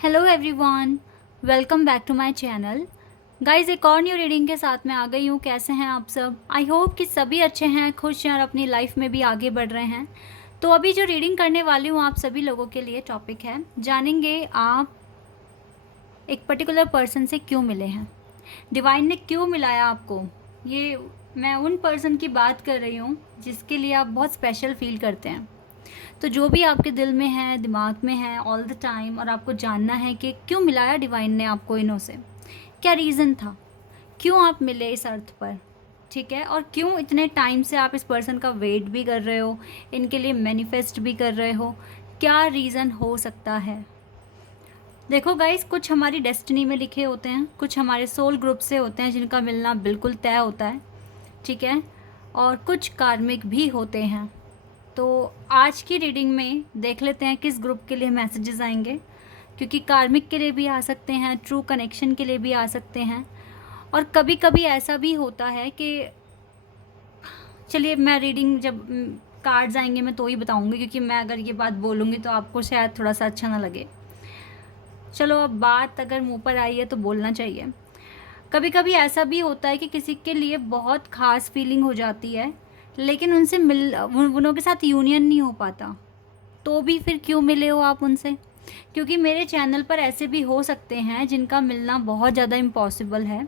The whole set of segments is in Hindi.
Hello everyone, welcome back to my channel. Guys, एक और न्यू रीडिंग के साथ मैं आ गई हूँ। कैसे हैं आप सब? आई होप कि सभी अच्छे हैं, खुश हैं और अपनी लाइफ में भी आगे बढ़ रहे हैं। तो अभी जो रीडिंग करने वाली हूँ आप सभी लोगों के लिए टॉपिक है, जानेंगे आप एक पर्टिकुलर पर्सन से क्यों मिले हैं, डिवाइन ने क्यों मिलाया आपको। ये मैं उन पर्सन की बात कर रही हूँ जिसके लिए आप बहुत स्पेशल फील करते हैं। तो जो भी आपके दिल में है, दिमाग में है ऑल द टाइम, और आपको जानना है कि क्यों मिलाया डिवाइन ने आपको इन्हों से, क्या रीज़न था, क्यों आप मिले इस अर्थ पर, ठीक है, और क्यों इतने टाइम से आप इस पर्सन का वेट भी कर रहे हो, इनके लिए मैनिफेस्ट भी कर रहे हो, क्या रीज़न हो सकता है। देखो गाइस, कुछ हमारी डेस्टिनी में लिखे होते हैं, कुछ हमारे सोल ग्रुप से होते हैं जिनका मिलना बिल्कुल तय होता है, ठीक है, और कुछ कार्मिक भी होते हैं। तो आज की रीडिंग में देख लेते हैं किस ग्रुप के लिए मैसेजेस आएंगे, क्योंकि कार्मिक के लिए भी आ सकते हैं, ट्रू कनेक्शन के लिए भी आ सकते हैं, और कभी कभी ऐसा भी होता है कि चलिए मैं रीडिंग जब कार्ड्स आएंगे मैं तो ही बताऊंगी, क्योंकि मैं अगर ये बात बोलूँगी तो आपको शायद थोड़ा सा अच्छा ना लगे। चलो, अब बात अगर मुँह पर आई है तो बोलना चाहिए। कभी कभी ऐसा भी होता है कि किसी के लिए बहुत ख़ास फीलिंग हो जाती है, लेकिन उनसे उनों के साथ यूनियन नहीं हो पाता। तो भी फिर क्यों मिले हो आप उनसे? क्योंकि मेरे चैनल पर ऐसे भी हो सकते हैं जिनका मिलना बहुत ज़्यादा इम्पॉसिबल है।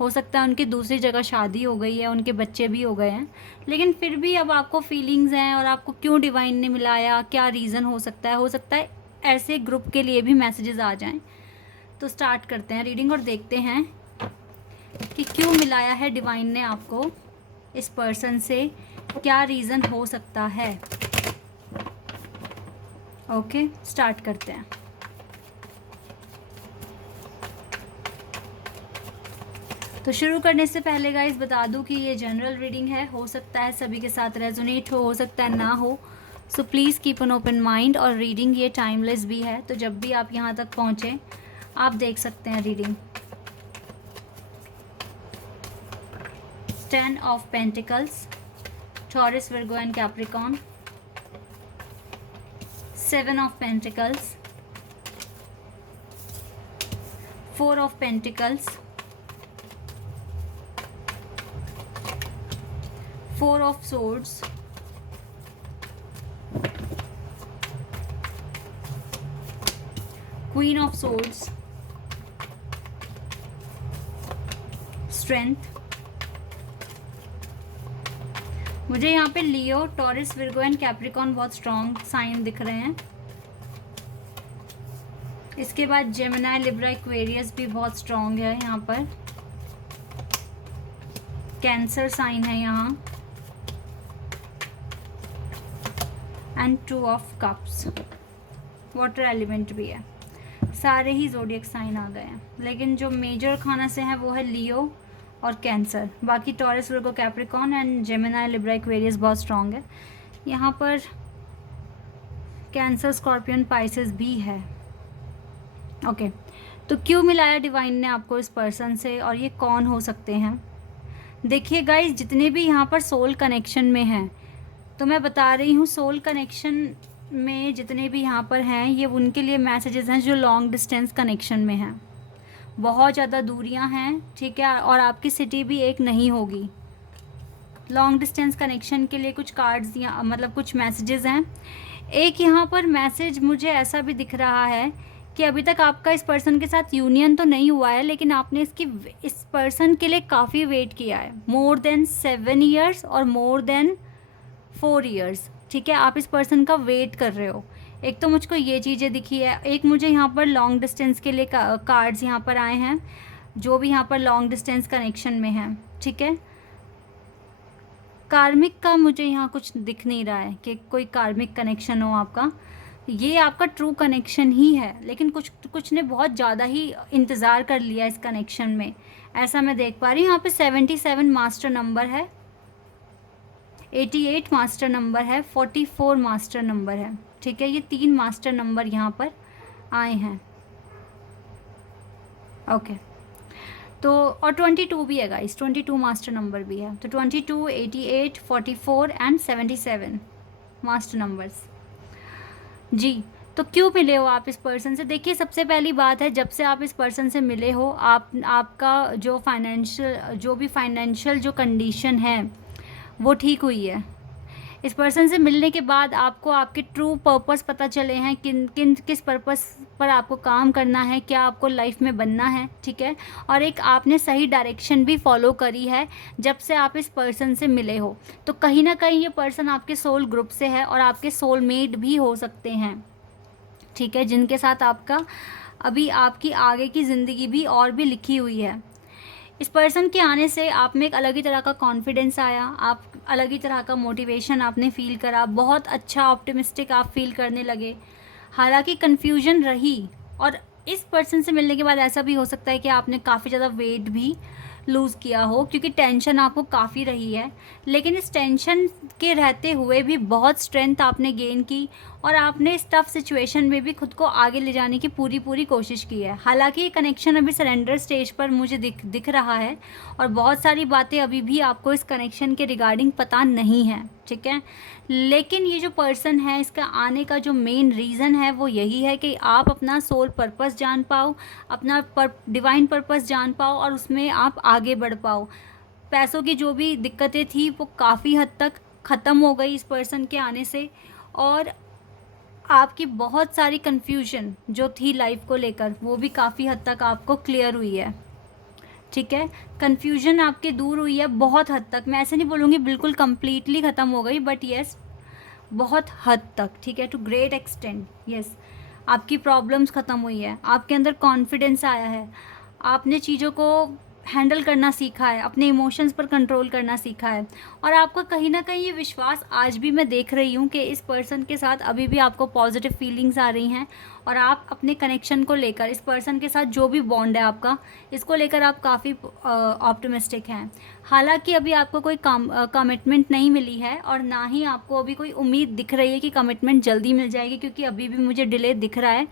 हो सकता है उनकी दूसरी जगह शादी हो गई है, उनके बच्चे भी हो गए हैं, लेकिन फिर भी अब आपको फीलिंग्स हैं, और आपको क्यों डिवाइन ने मिलाया, क्या रीज़न हो सकता है। हो सकता है ऐसे ग्रुप के लिए भी मैसेजेस आ जाएं। तो स्टार्ट करते हैं रीडिंग और देखते हैं कि क्यों मिलाया है डिवाइन ने आपको इस पर्सन से, क्या रीज़न हो सकता है। ओके, स्टार्ट करते हैं। तो शुरू करने से पहले गाइस बता दूं कि ये जनरल रीडिंग है, हो सकता है सभी के साथ रेजोनेट हो सकता है ना हो। So please keep an open mind. और रीडिंग ये टाइमलेस भी है, तो जब भी आप यहाँ तक पहुँचें आप देख सकते हैं reading. 10 of pentacles, taurus, Virgo and Capricorn. 7 of pentacles, 4 of pentacles, 4 of swords, Queen of swords, Strength। मुझे यहाँ पे लियो, टॉरस, विर्गो एंड कैप्रिकॉन बहुत स्ट्रॉन्ग साइन दिख रहे हैं। इसके बाद जेमिनी, लिब्रा, एक्वेरियस भी बहुत स्ट्रॉन्ग है यहाँ पर। कैंसर साइन है यहाँ, and 2 of cups, water element भी है। सारे ही ज़ोडिएक साइन आ गए हैं, लेकिन जो मेजर खाना से है वो है लियो और कैंसर। बाकी taurus, Virgo, Capricorn and Gemini, Libra, Aquarius बहुत स्ट्रॉन्ग है। यहाँ पर कैंसर, स्कॉर्पियन, पाइसेस भी है। ओके, तो क्यों मिलाया डिवाइन ने आपको इस पर्सन से, और ये कौन हो सकते हैं? देखिए गाइस, जितने भी यहाँ पर सोल कनेक्शन में हैं, तो मैं बता रही हूँ सोल कनेक्शन में जितने भी यहाँ पर हैं, ये उनके लिए मैसेजेस हैं जो लॉन्ग डिस्टेंस कनेक्शन में हैं। बहुत ज़्यादा दूरियाँ हैं, ठीक है, और आपकी सिटी भी एक नहीं होगी। लॉन्ग डिस्टेंस कनेक्शन के लिए कुछ कार्ड्स या मतलब कुछ मैसेजेस हैं। एक यहाँ पर मैसेज मुझे ऐसा भी दिख रहा है कि अभी तक आपका इस पर्सन के साथ यूनियन तो नहीं हुआ है, लेकिन आपने इस पर्सन के लिए काफ़ी वेट किया है, मोर देन 7 ईयर्स और मोर देन 4 ईयर्स, ठीक है, आप इस पर्सन का वेट कर रहे हो। एक तो मुझको ये चीज़ें दिखी है, एक मुझे यहाँ पर लॉन्ग डिस्टेंस के लिए कार्ड्स यहाँ पर आए हैं, जो भी यहाँ पर लॉन्ग डिस्टेंस कनेक्शन में हैं, ठीक है। कार्मिक का मुझे यहाँ कुछ दिख नहीं रहा है कि कोई कार्मिक कनेक्शन हो आपका, ये आपका ट्रू कनेक्शन ही है, लेकिन कुछ ने बहुत ज़्यादा ही इंतज़ार कर लिया इस कनेक्शन में, ऐसा मैं देख पा रही हूँ। यहाँ पे 77 मास्टर नंबर है, 88 मास्टर नंबर है, 44 मास्टर नंबर है, ठीक है, ये 3 मास्टर नंबर यहाँ पर आए हैं। ओके, तो और 22 भी है गाइस, 22 मास्टर नंबर भी है। तो 22, 88, 44 एंड 77 मास्टर नंबर्स जी। तो क्यों मिले हो आप इस पर्सन से? देखिए, सबसे पहली बात है, जब से आप इस पर्सन से मिले हो, आपका जो भी फाइनेंशियल जो कंडीशन है वो ठीक हुई है। इस पर्सन से मिलने के बाद आपको आपके ट्रू पर्पस पता चले हैं, किस पर्पस पर आपको काम करना है, क्या आपको लाइफ में बनना है, ठीक है। और एक आपने सही डायरेक्शन भी फॉलो करी है जब से आप इस पर्सन से मिले हो। तो कहीं ना कहीं ये पर्सन आपके सोल ग्रुप से है और आपके सोलमेट भी हो सकते हैं, ठीक है, जिनके साथ आपका अभी आपकी आगे की ज़िंदगी भी और भी लिखी हुई है। इस पर्सन के आने से आप में एक अलग ही तरह का कॉन्फिडेंस आया, आप अलग ही तरह का मोटिवेशन आपने फ़ील करा, बहुत अच्छा ऑप्टिमिस्टिक आप फील करने लगे। हालांकि कन्फ्यूजन रही, और इस पर्सन से मिलने के बाद ऐसा भी हो सकता है कि आपने काफ़ी ज़्यादा वेट भी लूज़ किया हो, क्योंकि टेंशन आपको काफ़ी रही है। लेकिन इस टेंशन के रहते हुए भी बहुत स्ट्रेंथ आपने गेन की, और आपने इस टफ सिचुएशन में भी खुद को आगे ले जाने की पूरी कोशिश की है। हालांकि ये कनेक्शन अभी सरेंडर स्टेज पर मुझे दिख रहा है, और बहुत सारी बातें अभी भी आपको इस कनेक्शन के रिगार्डिंग पता नहीं है, ठीक है। लेकिन ये जो पर्सन है, इसका आने का जो मेन रीज़न है वो यही है कि आप अपना सोल पर्पस जान पाओ, अपना डिवाइन पर्पस जान पाओ, और उसमें आप आगे बढ़ पाओ। पैसों की जो भी दिक्कतें थी वो काफ़ी हद तक ख़त्म हो गई इस पर्सन के आने से, और आपकी बहुत सारी कन्फ्यूजन जो थी लाइफ को लेकर वो भी काफ़ी हद तक आपको क्लियर हुई है, ठीक है। कन्फ्यूजन आपके दूर हुई है बहुत हद तक। मैं ऐसे नहीं बोलूँगी बिल्कुल कंप्लीटली ख़त्म हो गई, बट येस, बहुत हद तक, ठीक है, टू ग्रेट एक्सटेंट, यस। आपकी प्रॉब्लम्स ख़त्म हुई है, आपके अंदर कॉन्फिडेंस आया है, आपने चीज़ों को हैंडल करना सीखा है, अपने इमोशंस पर कंट्रोल करना सीखा है, और आपका कहीं ना कहीं ये विश्वास आज भी मैं देख रही हूँ कि इस पर्सन के साथ अभी भी आपको पॉजिटिव फीलिंग्स आ रही हैं, और आप अपने कनेक्शन को लेकर, इस पर्सन के साथ जो भी बॉन्ड है आपका, इसको लेकर आप काफ़ी ऑप्टिमिस्टिक हैं। हालांकि अभी आपको कोई कमिटमेंट नहीं मिली है, और ना ही आपको अभी कोई उम्मीद दिख रही है कि कमिटमेंट जल्दी मिल जाएगी, क्योंकि अभी भी मुझे डिले दिख रहा है।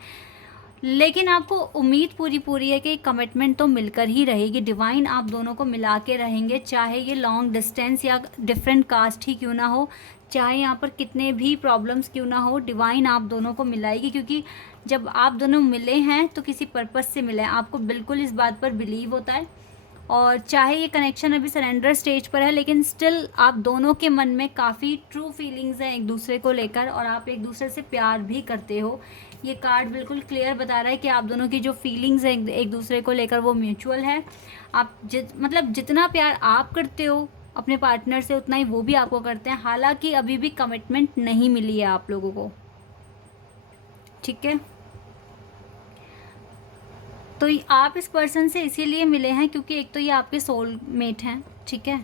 लेकिन आपको उम्मीद पूरी है कि कमिटमेंट तो मिलकर ही रहेगी। डिवाइन आप दोनों को मिला के रहेंगे, चाहे ये लॉन्ग डिस्टेंस या डिफरेंट कास्ट ही क्यों ना हो, चाहे यहाँ पर कितने भी प्रॉब्लम्स क्यों ना हो, डिवाइन आप दोनों को मिलाएगी। क्योंकि जब आप दोनों मिले हैं तो किसी पर्पस से मिले हैं, आपको बिल्कुल इस बात पर बिलीव होता है। और चाहे ये कनेक्शन अभी सरेंडर स्टेज पर है, लेकिन स्टिल आप दोनों के मन में काफ़ी ट्रू फीलिंग्स हैं एक दूसरे को लेकर, और आप एक दूसरे से प्यार भी करते हो। ये कार्ड बिल्कुल क्लियर बता रहा है कि आप दोनों की जो फीलिंग्स हैं एक दूसरे को लेकर वो म्यूचुअल है। आप जितना प्यार आप करते हो अपने पार्टनर से, उतना ही वो भी आपको करते हैं। हालांकि अभी भी कमिटमेंट नहीं मिली है आप लोगों को, ठीक है। तो आप इस पर्सन से इसीलिए मिले हैं क्योंकि एक तो ये आपके सोलमेट हैं, ठीक है,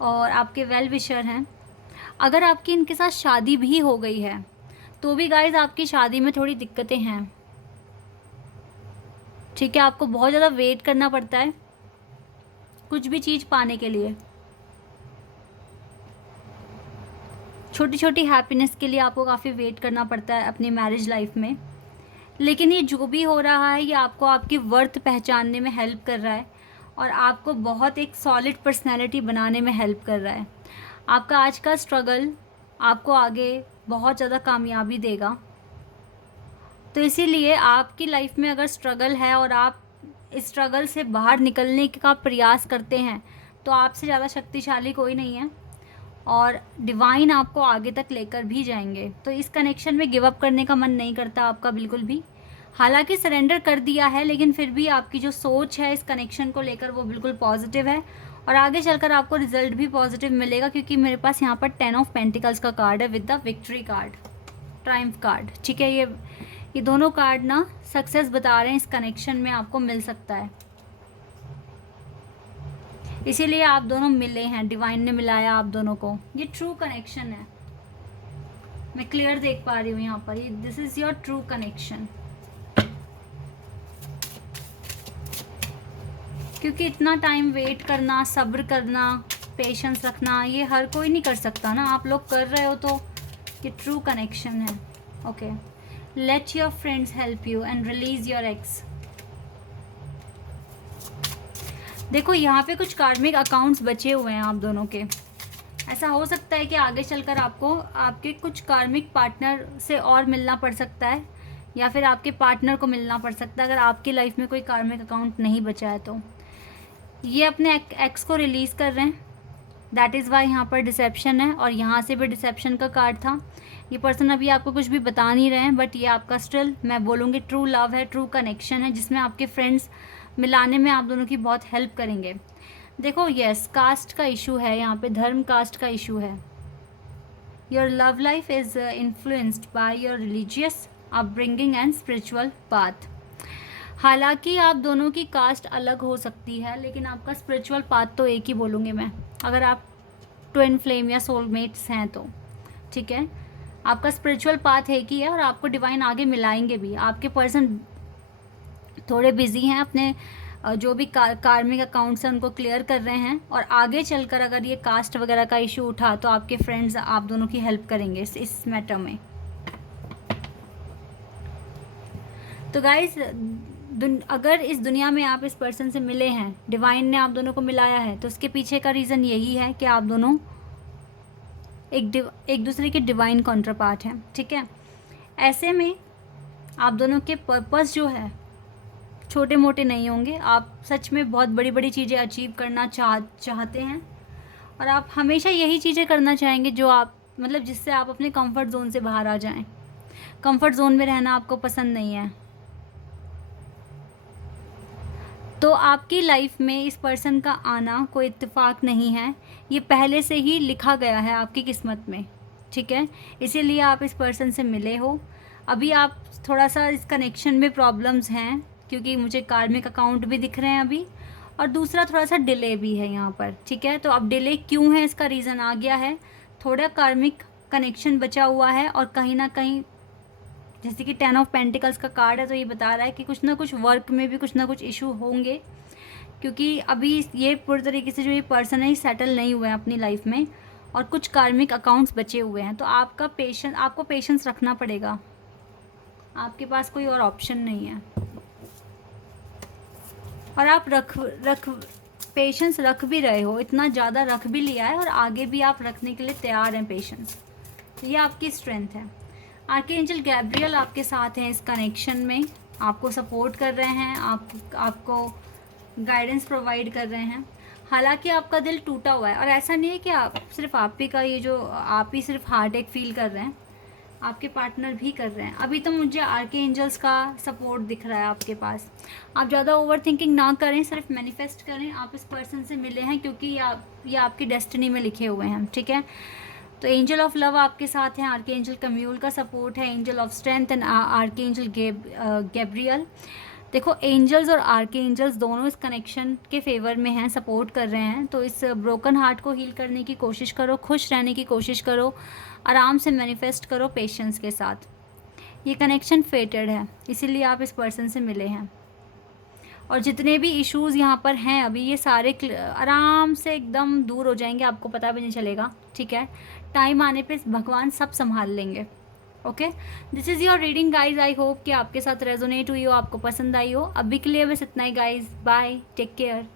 और आपके वेल विशर हैं। अगर आपकी इनके साथ शादी भी हो गई है तो भी गाइज आपकी शादी में थोड़ी दिक्कतें हैं, ठीक है। आपको बहुत ज़्यादा वेट करना पड़ता है कुछ भी चीज़ पाने के लिए, छोटी छोटी हैप्पीनेस के लिए आपको काफ़ी वेट करना पड़ता है अपनी मैरिज लाइफ में। लेकिन ये जो भी हो रहा है ये आपको आपकी वर्थ पहचानने में हेल्प कर रहा है, और आपको बहुत एक सॉलिड पर्सनैलिटी बनाने में हेल्प कर रहा है। आपका आज का स्ट्रगल आपको आगे बहुत ज़्यादा कामयाबी देगा। तो इसीलिए आपकी लाइफ में अगर स्ट्रगल है और आप इस स्ट्रगल से बाहर निकलने का प्रयास करते हैं, तो आपसे ज़्यादा शक्तिशाली कोई नहीं है, और डिवाइन आपको आगे तक लेकर भी जाएंगे। तो इस कनेक्शन में गिव अप करने का मन नहीं करता आपका बिल्कुल भी। हालांकि सरेंडर कर दिया है, लेकिन फिर भी आपकी जो सोच है इस कनेक्शन को लेकर वो बिल्कुल पॉजिटिव है, और आगे चलकर आपको रिजल्ट भी पॉजिटिव मिलेगा। क्योंकि मेरे पास यहाँ पर 10 ऑफ पेंटिकल्स का कार्ड है with the victory card, Triumph card, ठीक है। ये दोनों कार्ड ना सक्सेस बता रहे हैं इस कनेक्शन में आपको मिल सकता है, इसीलिए आप दोनों मिले हैं, डिवाइन ने मिलाया आप दोनों को। ये ट्रू कनेक्शन है, मैं क्लियर देख पा रही हूँ यहाँ पर, ये this is your true connection. क्योंकि इतना टाइम वेट करना, सब्र करना, पेशेंस रखना, ये हर कोई नहीं कर सकता ना। आप लोग कर रहे हो तो ये ट्रू कनेक्शन है, okay. Let your friends help you and release your x. देखो यहाँ पे कुछ कार्मिक अकाउंट्स बचे हुए हैं आप दोनों के, ऐसा हो सकता है कि आगे चलकर आपको आपके कुछ कार्मिक पार्टनर से और मिलना पड़ सकता है, या फिर आपके पार्टनर को मिलना पड़ सकता है अगर आपकी लाइफ में कोई कार्मिक अकाउंट नहीं बचा है तो। ये अपने एक्स को रिलीज़ कर रहे हैं, दैट इज़ वाई यहाँ पर डिसेप्शन है, और यहाँ से भी डिसेप्शन का कार्ड था। ये पर्सन अभी आपको कुछ भी बता नहीं रहे हैं, बट ये आपका स्टिल मैं बोलूँगी ट्रू लव है, ट्रू कनेक्शन है, जिसमें आपके फ्रेंड्स मिलाने में आप दोनों की बहुत हेल्प करेंगे। देखो यस, कास्ट का इशू है यहाँ पे, धर्म कास्ट का इशू है। Your love life is influenced by your religious upbringing and spiritual path. हालांकि आप दोनों की कास्ट अलग हो सकती है, लेकिन आपका स्पिरिचुअल पाथ तो एक ही बोलूँगी मैं, अगर आप ट्विन फ्लेम या सोलमेट्स हैं तो। ठीक है, आपका स्पिरिचुअल पाथ एक ही है और आपको डिवाइन आगे मिलाएंगे भी। आपके पर्सन थोड़े बिजी हैं, अपने जो भी कार्मिक अकाउंट्स हैं उनको क्लियर कर रहे हैं, और आगे चलकर अगर ये कास्ट वगैरह का इशू उठा तो आपके फ्रेंड्स आप दोनों की हेल्प करेंगे इस मैटर में। तो गाइस, अगर इस दुनिया में आप इस पर्सन से मिले हैं, डिवाइन ने आप दोनों को मिलाया है, तो उसके पीछे का रीज़न यही है कि आप दोनों एक दूसरे के डिवाइन कॉन्ट्रापार्ट हैं। ठीक है, ऐसे में आप दोनों के पर्पस जो है छोटे मोटे नहीं होंगे, आप सच में बहुत बड़ी बड़ी चीज़ें अचीव करना चाहते हैं, और आप हमेशा यही चीज़ें करना चाहेंगे जो आप मतलब जिससे आप अपने कंफर्ट जोन से बाहर आ जाएं। कंफर्ट जोन में रहना आपको पसंद नहीं है। तो आपकी लाइफ में इस पर्सन का आना कोई इत्तेफाक नहीं है, ये पहले से ही लिखा गया है आपकी किस्मत में। ठीक है, इसीलिए आप इस पर्सन से मिले हो। अभी आप थोड़ा सा इस कनेक्शन में प्रॉब्लम्स हैं, क्योंकि मुझे कार्मिक अकाउंट भी दिख रहे हैं अभी, और दूसरा थोड़ा सा डिले भी है यहाँ पर। ठीक है, तो अब डिले क्यों है इसका रीज़न आ गया है, थोड़ा कार्मिक कनेक्शन बचा हुआ है, और कहीं ना कहीं जैसे कि 10 ऑफ पेंटिकल्स का कार्ड है, तो ये बता रहा है कि कुछ ना कुछ वर्क में भी कुछ ना कुछ इशू होंगे, क्योंकि अभी ये पूरी तरीके से जो ये पर्सन है ये सेटल नहीं हुए हैं अपनी लाइफ में, और कुछ कार्मिक अकाउंट्स बचे हुए हैं। तो आपको पेशेंस रखना पड़ेगा, आपके पास कोई और ऑप्शन नहीं है, और आप पेशेंस रख भी रहे हो, इतना ज़्यादा रख भी लिया है, और आगे भी आप रखने के लिए तैयार हैं पेशेंस। ये आपकी स्ट्रेंथ है। आर्कएंजल गैब्रियल आपके साथ हैं इस कनेक्शन में, आपको सपोर्ट कर रहे हैं, आपको गाइडेंस प्रोवाइड कर रहे हैं। हालांकि आपका दिल टूटा हुआ है, और ऐसा नहीं है कि सिर्फ आप ही का ये जो आप ही सिर्फ हार्ट एक फील कर रहे हैं, आपके पार्टनर भी कर रहे हैं। अभी तो मुझे आर्कएंजल्स का सपोर्ट दिख रहा है आपके पास। आप ज़्यादा ओवर थिंकिंग ना करें, सिर्फ मैनिफेस्ट करें। आप इस पर्सन से मिले हैं क्योंकि ये आपकी डेस्टिनी में लिखे हुए हैं। ठीक है, तो एंजल ऑफ लव आपके साथ हैं, आर्कएंजल कम्यूल का सपोर्ट है, angel of strength and archangel Gabriel. देखो, एंजल्स और आर्कएंजल्स दोनों इस कनेक्शन के फेवर में हैं, सपोर्ट कर रहे हैं। तो इस ब्रोकन हार्ट को हील करने की कोशिश करो, खुश रहने की कोशिश करो, आराम से मैनिफेस्ट करो पेशेंस के साथ। ये कनेक्शन फेटेड है, इसीलिए आप इस पर्सन से मिले हैं, और जितने भी इश्यूज़ यहाँ पर हैं अभी ये सारे आराम से एकदम दूर हो जाएंगे, आपको पता भी नहीं चलेगा। ठीक है, टाइम आने पे भगवान सब संभाल लेंगे। Okay, this is your reading guys. I hope कि आपके साथ रेजोनेट हुई हो, आपको पसंद आई हो। अभी के लिए बस इतना ही गाइज, बाय, टेक केयर।